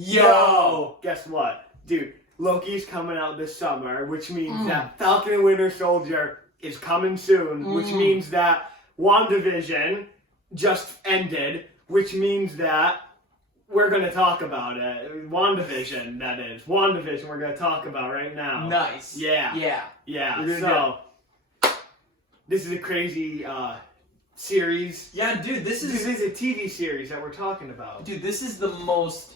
Yo! Guess what? Dude, Loki's coming out this summer, which means that Falcon and Winter Solider is coming soon, which means that WandaVision just ended, which means that we're going to talk about it. WandaVision, that is. WandaVision we're going to talk about right now. Nice. Yeah. So, this is a crazy series. Yeah, dude, this is a TV series that we're talking about. Dude, this is the most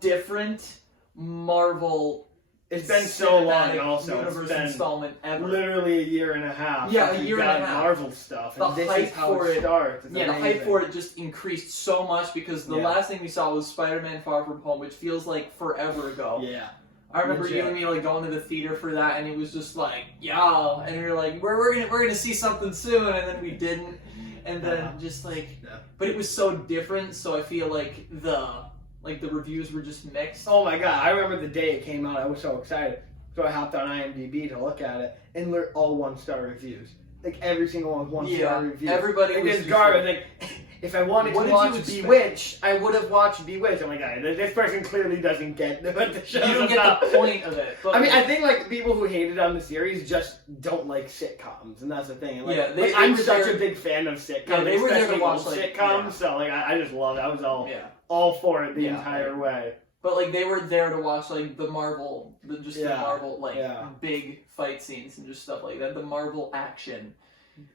different Marvel. It's been so long, also. Universe It's been installment ever. Literally a year and a half. Yeah, since a year and a half. Marvel stuff. The And this hype is how for it starts. It's Yeah, the amazing. hype for it just increased so much because the last thing we saw was Spider-Man: Far From Home, which feels like forever ago. Yeah. I remember you and me like going to the theater for that, and it was just like, yo, and we were like, we're gonna see something soon, and then we didn't, and then just like, but it was so different. So I feel like the reviews were just mixed. Oh my god! I remember the day it came out. I was so excited. So I hopped on IMDb to look at it, and they're all 1-star reviews. Like every single one was 1-star reviews. Everybody was just garbage. Like, if I wanted to watch Bewitched, I would have watched Bewitched. Oh my god, this person clearly doesn't get what the show's about. You don't get the point of it. But I mean, I think like people who hated on the series just don't like sitcoms, and that's the thing. Like, they I'm were such there, a big fan of sitcoms. Yeah, they were there to watch sitcoms, so like I just love it. I was all for it the entire way. But like they were there to watch like the Marvel, the Marvel big fight scenes and just stuff like that, the Marvel action.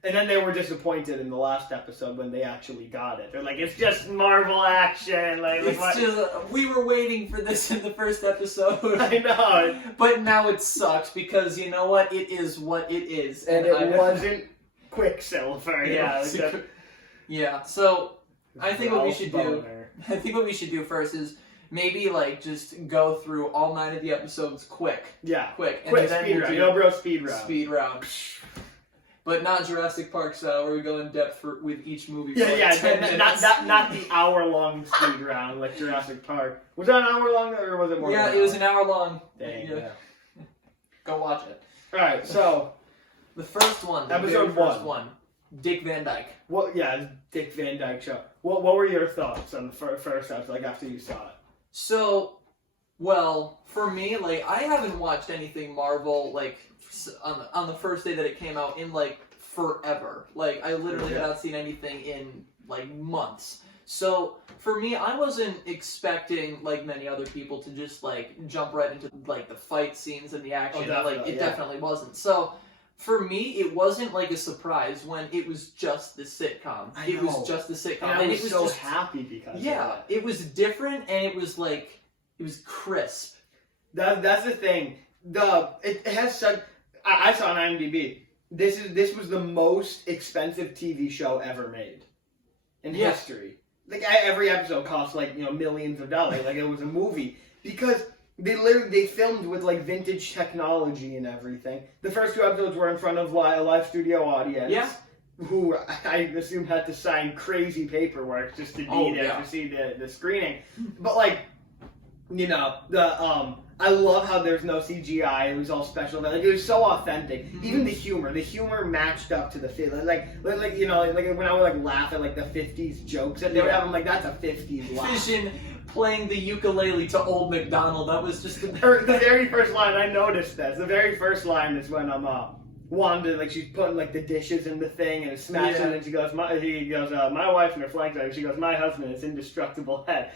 And then they were disappointed in the last episode when they actually got it. They're like, it's just Marvel action. We were waiting for this in the first episode. I know. But now it sucks because you know what? It is what it is. And it wasn't Quicksilver. Yeah. So I think what we should do. I think what we should do first is maybe like just go through all 9 of the episodes quick. Yeah. Quick. And then speed round. No bro, speed round. Speed round. But not Jurassic Park style, where we go in depth with each movie. Not the hour-long speed round like Jurassic Park. Was that an hour long, or was it more? Yeah, it was an hour long. Dang. Yeah. Go watch it. All right, so the first one, episode one, Dick Van Dyke. Well, yeah, Dick Van Dyke show. What were your thoughts on the first episode, like after you saw it? So, well, for me, like I haven't watched anything Marvel like on the first day that it came out in like forever. Like I literally had not seen anything in like months. So for me, I wasn't expecting like many other people to just like jump right into like the fight scenes and the action. It definitely wasn't. So for me, it wasn't like a surprise when it was just the sitcom. It was just the sitcom, and I was so happy because of that. It was different and it was like it was crisp. That's the thing. It has such. I saw on IMDb. This was the most expensive TV show ever made in history. Like every episode cost like millions of dollars. Like it was a movie because they filmed with like vintage technology and everything. The first 2 episodes were in front of a live studio audience. Yeah. Who I assume had to sign crazy paperwork just to be there to see the screening. But like, I love how there's no CGI. It was all special. Like it was so authentic. Mm-hmm. Even the humor matched up to the feeling. Like when I would like laugh at like the 50s jokes that they would have, I'm like, that's a 50s laugh. Vision playing the ukulele to Old MacDonald. That was just the very first line. I noticed that. The very first line is when Wanda, like she's putting like the dishes in the thing and it's smashing and he goes, my wife and her flag driver. She goes, my husband is indestructible head.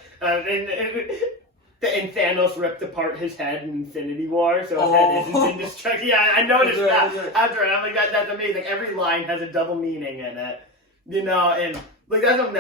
And Thanos ripped apart his head in Infinity War, so his head isn't indestructible. Yeah, I noticed that after it. I'm like, that's amazing. Every line has a double meaning in it, and like that's something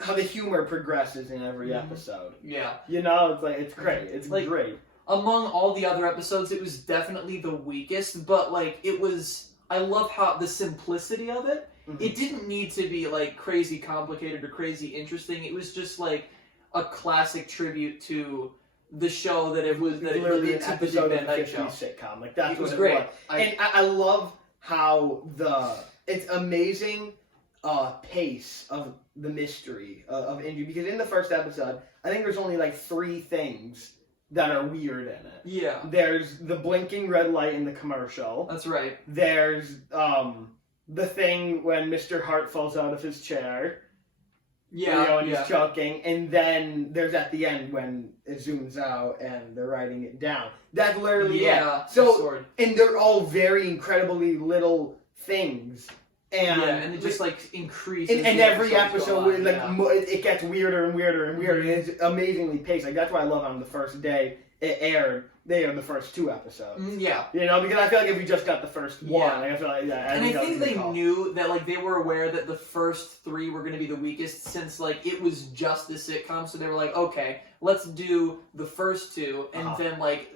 how the humor progresses in every episode. Yeah, it's like it's great. It's like, great. Among all the other episodes, it was definitely the weakest, but like it was. I love how the simplicity of it. Mm-hmm. It didn't need to be like crazy complicated or crazy interesting. It was just like a classic tribute to the show that it was. That literally an episode of the 50s sitcom. Like that's it was great. And I love how it's amazing pace of the mystery of Indy, because in the first episode, I think there's only like 3 things that are weird in it. Yeah. There's the blinking red light in the commercial. That's right. There's the thing when Mr. Hart falls out of his chair. Yeah, you know, and yeah. he's choking, and then there's at the end when it zooms out and they're writing it down. That's literally it. the So, sword. and they're all very incredibly little things. And, And it just like increases. and the every episodes episode, go on, like yeah. it gets weirder and weirder and weirder. And it's amazingly paced. Like that's why I love on the first day it aired. They aired the first 2 episodes. Yeah. You know, because I feel like if we just got the first one, Yeah. like, I feel like And I think they knew that like they were aware that the first 3 were going to be the weakest since like it was just the sitcom, so they were like, okay, let's do the first 2, and then like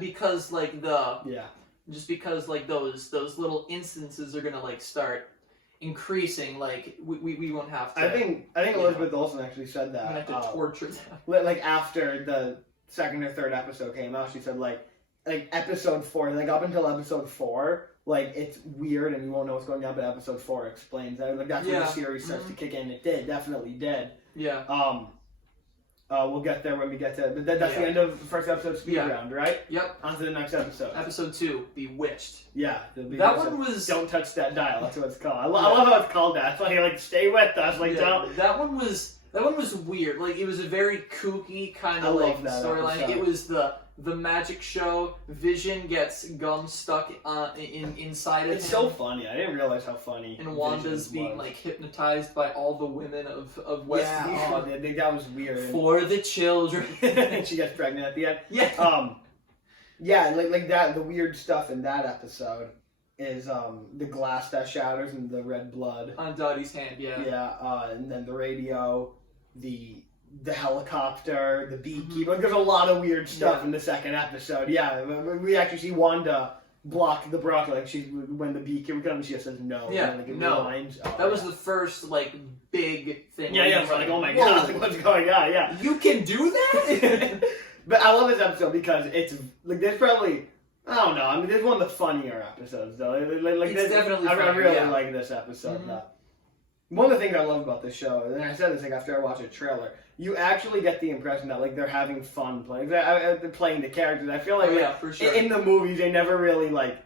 because like just because like those little instances are gonna like start increasing, like we won't have to. I think Elizabeth Olsen actually said that. We have to torture them. Like after the second or third episode came out, she said like episode 4, like up until episode 4, like it's weird and you won't know what's going on, but episode 4 explains that. Like that's when the series starts to kick in. It definitely did. Yeah. We'll get there when we get to. But that's the end of the first episode speed round, right? Yep. On to the next episode. Episode 2, Bewitched. Yeah. That one was. Don't touch that dial. That's what it's called. I love how it's called that. It's like stay with us. Like don't. That one was weird. Like it was a very kooky kind of like storyline. It was the magic show. Vision gets gum stuck inside of him. It's so funny. I didn't realize how funny. And Wanda's being like hypnotized by all the women of Westview. Yeah, that was weird. For the children. And she gets pregnant at the end. Yeah. Yeah, like that. The weird stuff in that episode is the glass that shatters and the red blood on Dottie's hand. Yeah. Yeah. And then the radio, the helicopter, the beekeeper. Like, there's a lot of weird stuff in the second episode. Yeah, we actually see Wanda block the broccoli. Like when the beekeeper comes, she just says no. Yeah, and, like, no. That was the first like big thing. Yeah, we're like, oh my god, like, what's going on? Yeah, you can do that. But I love this episode because it's like there's probably. I don't know. I mean, this is one of the funnier episodes, though. Like it's definitely funny, I really like this episode. One of the things I love about this show, and I said this like after I watched a trailer, you actually get the impression that like they're having fun playing. They're playing the characters. I feel like, for sure. In the movies they never really like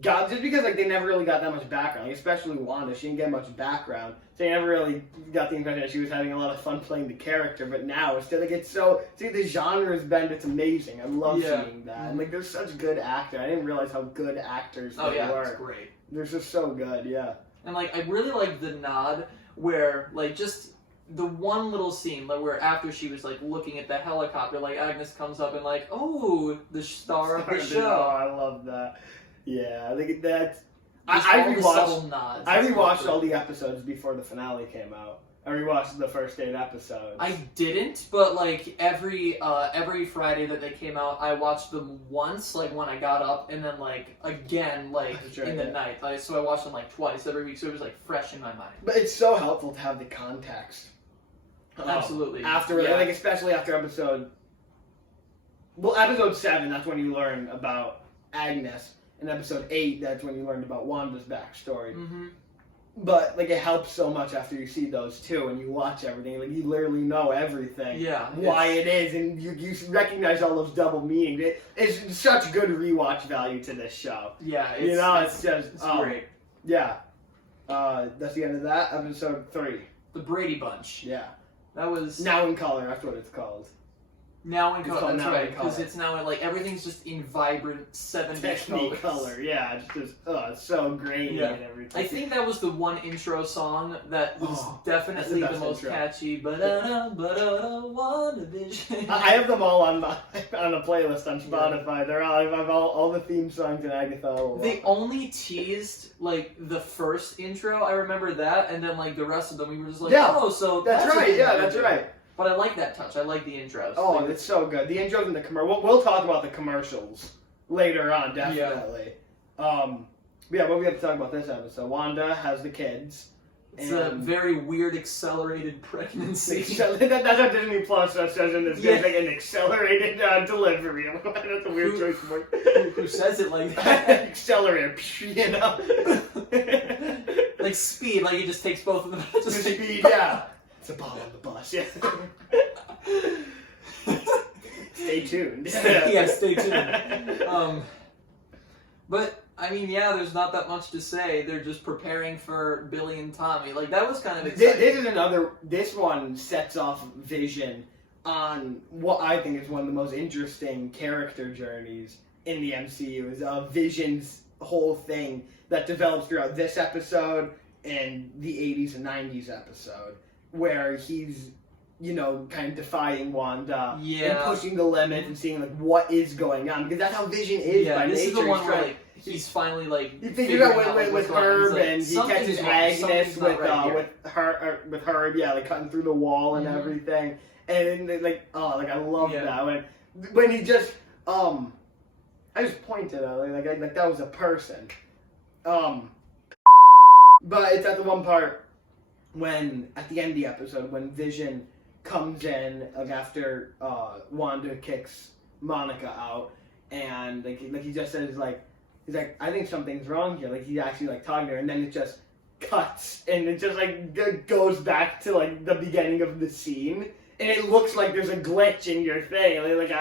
got just because like they never really got that much background. Like, especially Wanda, she didn't get much background, so you never really got the impression that she was having a lot of fun playing the character. But now it's like it's so the genre has been it's amazing. I love seeing that, and like they're such good actors. I didn't realize how good actors they were. It's great. They're just so good. Yeah. And like I really like the nod where like just the one little scene like where after she was like looking at the helicopter, like Agnes comes up and like, oh, the star of the show. Oh, I love that. Yeah, I think that's. I rewatched all the episodes before the finale came out. I rewatched the first 8 episodes. I didn't, but like every Friday that they came out, I watched them once, like when I got up, and then like again, like in the night. Like, so I watched them like twice every week, so it was like fresh in my mind. But it's so helpful to have the context. Absolutely. After like especially after episode 7, that's when you learn about Agnes. In episode 8, that's when you learned about Wanda's backstory. But like it helps so much after you see those 2 and you watch everything. Like you literally know everything. Yeah. Why it is, and you recognize all those double meanings. It's such good rewatch value to this show. Yeah. It's just great. Yeah. That's the end of that. Episode 3. The Brady Bunch. Yeah. That was Now in Color. That's what it's called. Now in color, that's right, because it's now like everything's just in vibrant 70s color. Yeah, it's so grainy and everything. I think that was the one intro song that was definitely the most catchy. WandaVision. I have them all on a playlist on Spotify. Yeah. They're all I have all the theme songs in Agatha. They only teased like the first intro. I remember that, and then like the rest of them, we were just like, oh, so that's right. Yeah, that's right. But I like that touch. I like the intros. Oh, it's so good. The intros and the commercial. We'll talk about the commercials later on, definitely. But what we have to talk about this episode. Wanda has the kids. It's a very weird accelerated pregnancy. That's what Disney Plus says in this game, like an accelerated delivery. That's a weird choice of word. Who says it like that? Accelerator, you know? Like speed, like he just takes both of them. Just speed, yeah. It's a ball on the bus, yeah. Stay tuned. Yeah, stay tuned. But I mean, yeah, there's not that much to say. They're just preparing for Billy and Tommy. Like, that was kind of exciting. This one sets off Vision on what I think is one of the most interesting character journeys in the MCU. Is Vision's whole thing that develops throughout this episode and the 80s and 90s episode, where he's, kind of defying Wanda and pushing the limits and seeing, like, what is going on. Because that's how Vision is by this nature. Is the one where, like, he's finally, like, he figures out with Herb, like, and he catches Agnes with Herb, like, cutting through the wall and everything. And, I love that. When he just, I just pointed at it, like that was a person. But it's at the one part when, at the end of the episode, when Vision comes in, after Wanda kicks Monica out, and he just says, he's like, I think something's wrong here. Like, he's actually talking to her, and then it just cuts, and it just goes back to the beginning of the scene. And it looks like there's a glitch in your thing, when you're watching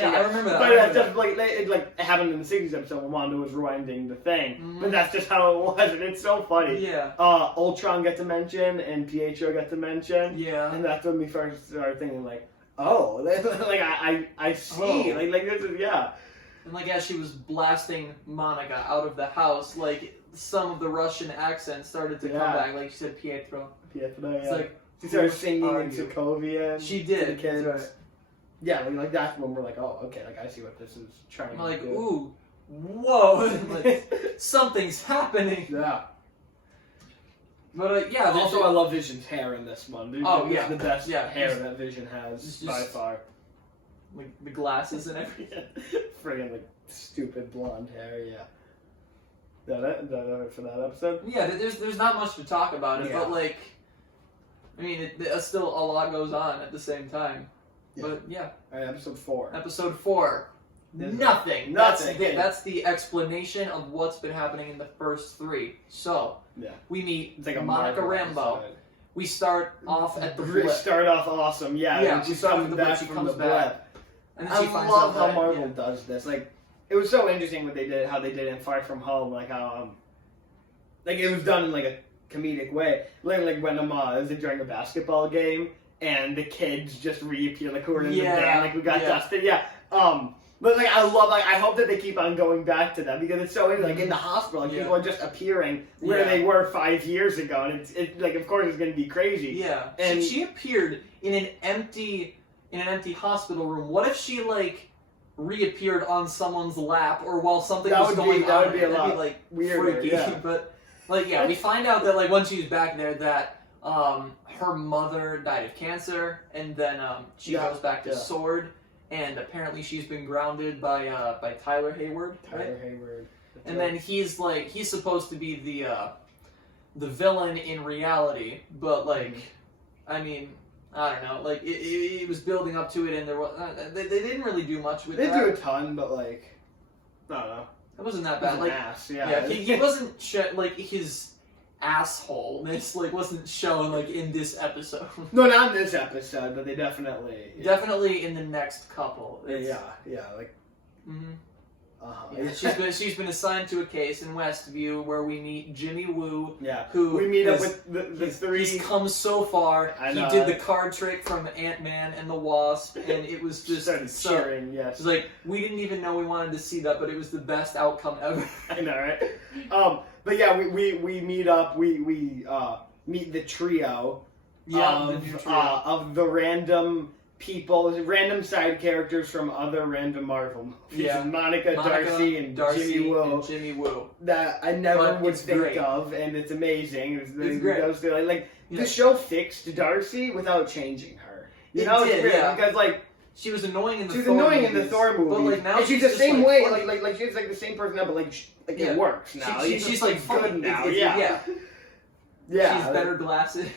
it. I remember that. But that's just it happened in the 60s episode when Wanda was rewinding the thing. Mm-hmm. But that's just how it was, and it's so funny. Yeah. Ultron got to mention, and Pietro got to mention. Yeah. And that's when we first started thinking, I see. This is, yeah. And as she was blasting Monica out of the house, some of the Russian accents started to come back. Like she said, Pietro. Pietro, yeah. It's she started singing in Sokovia. She did. To the kids. Right. Yeah, that's when we're oh, okay, I see what this is trying to do. Ooh, whoa, something's happening. Yeah. But also, I love Vision's hair in this one. Dude, it's the best hair that Vision has by far. The glasses and everything. Friggin' stupid blonde hair. Yeah. Is that it for that episode? Yeah, there's not much to talk about it, but I mean, still a lot goes on at the same time. Yeah. But yeah. All right, episode 4. Episode 4. Nothing. That's the explanation of what's been happening in the first 3. So we meet Monica Rambeau. Episode. We start off at the blip. We start off awesome, yeah. She's coming back from the blip. And then I love how Marvel does this. It was so interesting what they did, how they did it in Far From Home, how it was done in a comedic way. When it was during a basketball game and the kids just reappear, who were in the band, we got dusted, But I love, I hope that they keep on going back to that because it's so in the hospital, people are just appearing where they were 5 years ago, and it's of course it's going to be crazy. Yeah, and she appeared in an empty hospital room. What if she reappeared on someone's lap or while something was going on? That would be a lot weirder, freaky. Yeah. But we find out that when she's back there that her mother died of cancer, and then she goes back to Sword. And apparently she's been grounded by Tyler Hayward. Tyler Hayward. And then he's supposed to be the villain in reality, but I mean, I don't know. It was building up to it, and there was they didn't really do much with that. They do a ton, but I don't know. It wasn't that bad. Ass, he wasn't his assholeness wasn't shown in this episode. No, not in this episode, but they definitely in the next couple. She's been assigned to a case in Westview where we meet Jimmy Woo. Yeah, who we meet up with the 3. He's come so far. I know, he did the card trick from Ant-Man and the Wasp, and it was just cheering. Yes, it was we didn't even know we wanted to see that, but it was the best outcome ever. I know, right? But yeah, we meet up. We meet the trio. Of the random people, random side characters from other random Marvel movies. Yeah. Monica, Darcy, and Jimmy Woo. That I never would think of, and it's amazing. It's great. The show fixed Darcy without changing her. It's weird because she was annoying in the Thor movies. in the Thor movies. But now and she's the same way. She's the same person now, but it works now. She's good now. Yeah. She's better glasses.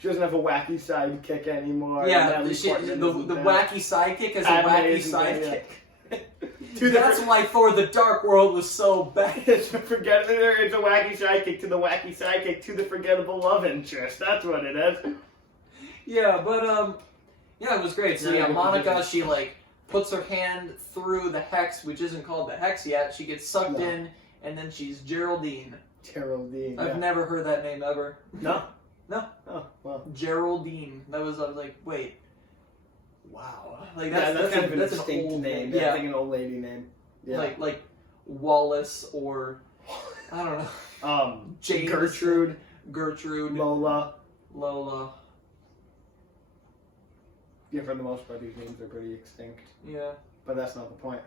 She doesn't have a wacky sidekick anymore. Yeah, the wacky sidekick is a wacky sidekick. That's why Thor: The Dark World was so bad. It's a wacky sidekick to the wacky sidekick to the forgettable love interest. That's what it is. Yeah, but it was great. So Monica, she puts her hand through the hex, which isn't called the hex yet. She gets sucked in, and then she's Geraldine. Geraldine. I've never heard that name ever. No? No. Oh, well. Geraldine. I was like, wait. Wow. Like That's kind of an an distinct old name. Yeah. That's like an old lady name. Yeah. Like Wallace or I don't know. James, Gertrude, Lola. Yeah, for the most part, these names are pretty extinct. Yeah. But that's not the point.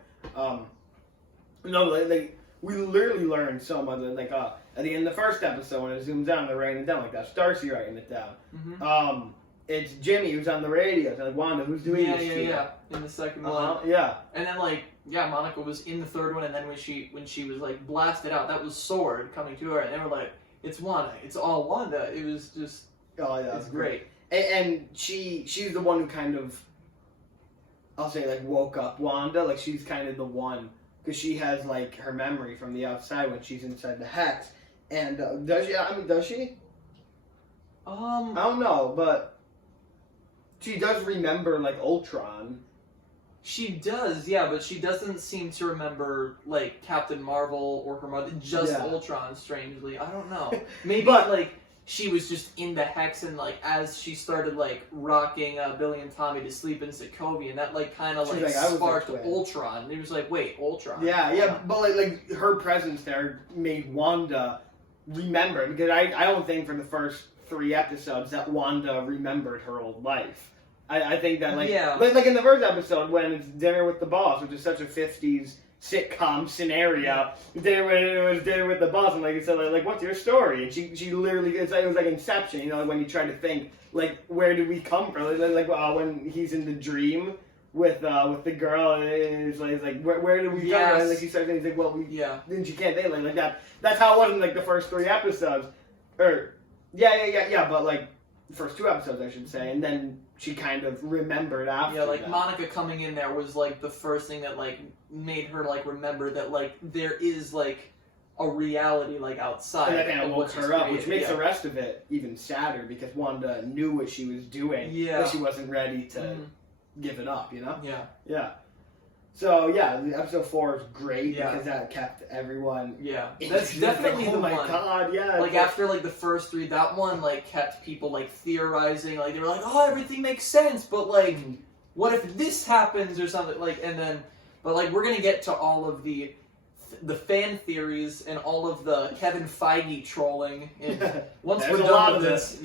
No, like we literally learned so much. Like at the end of the first episode, when it zooms out, they're writing it down. Like that's Darcy writing it down. Mm-hmm. It's Jimmy who's on the radio. So like Wanda, who's doing this? Yeah. In the second one. Yeah. And then Monica was in the third one, and then when she was like blasted out, that was Sword coming to her, and they were like, "It's Wanda. It's all Wanda." It was just. Oh yeah. It's great. And she's the one who kind of, I'll say, like woke up Wanda. Like she's kind of the one because she has like her memory from the outside when she's inside the hex. And does she? I mean, does she? I don't know, but she does remember like Ultron. She does, yeah, but she doesn't seem to remember like Captain Marvel or her mother. Just Ultron, strangely. I don't know. Maybe like. She was just in the hex, and like as she started like rocking Billy and Tommy to sleep in Sokovia, and that like kind of like sparked Ultron. And it was like, wait, Ultron. Yeah, but like her presence there made Wanda remember, because I don't think for the first 3 episodes that Wanda remembered her old life. I think that like in the first episode when it's dinner with the boss, which is such a 50s sitcom scenario. Dinner with the boss, and like you said, like what's your story? And she literally, it was like Inception, you know, when you try to think like where did we come from? Like when he's in the dream with the girl, and it's like where did we come from? And like he starts, and he's like, well, then she can't. They like that. That's how it was in like the first 3 episodes, or but like the first 2 episodes, I should say, and then she kind of remembered after. Yeah, like that. Monica coming in there was like the first thing that like made her like remember that like there is like a reality like outside. And that kind of woke her up, which makes the rest of it even sadder because Wanda knew what she was doing, but she wasn't ready to give it up, you know? Yeah. So episode 4 is great because that kept everyone. Yeah, that's definitely the one. Oh my god, yeah. Like after like the first 3, that one like kept people like theorizing. Like they were like, oh, everything makes sense, but like, what if this happens or something? Like, and then, but like we're gonna get to all of the fan theories and all of the Kevin Feige trolling. And once we're done with this,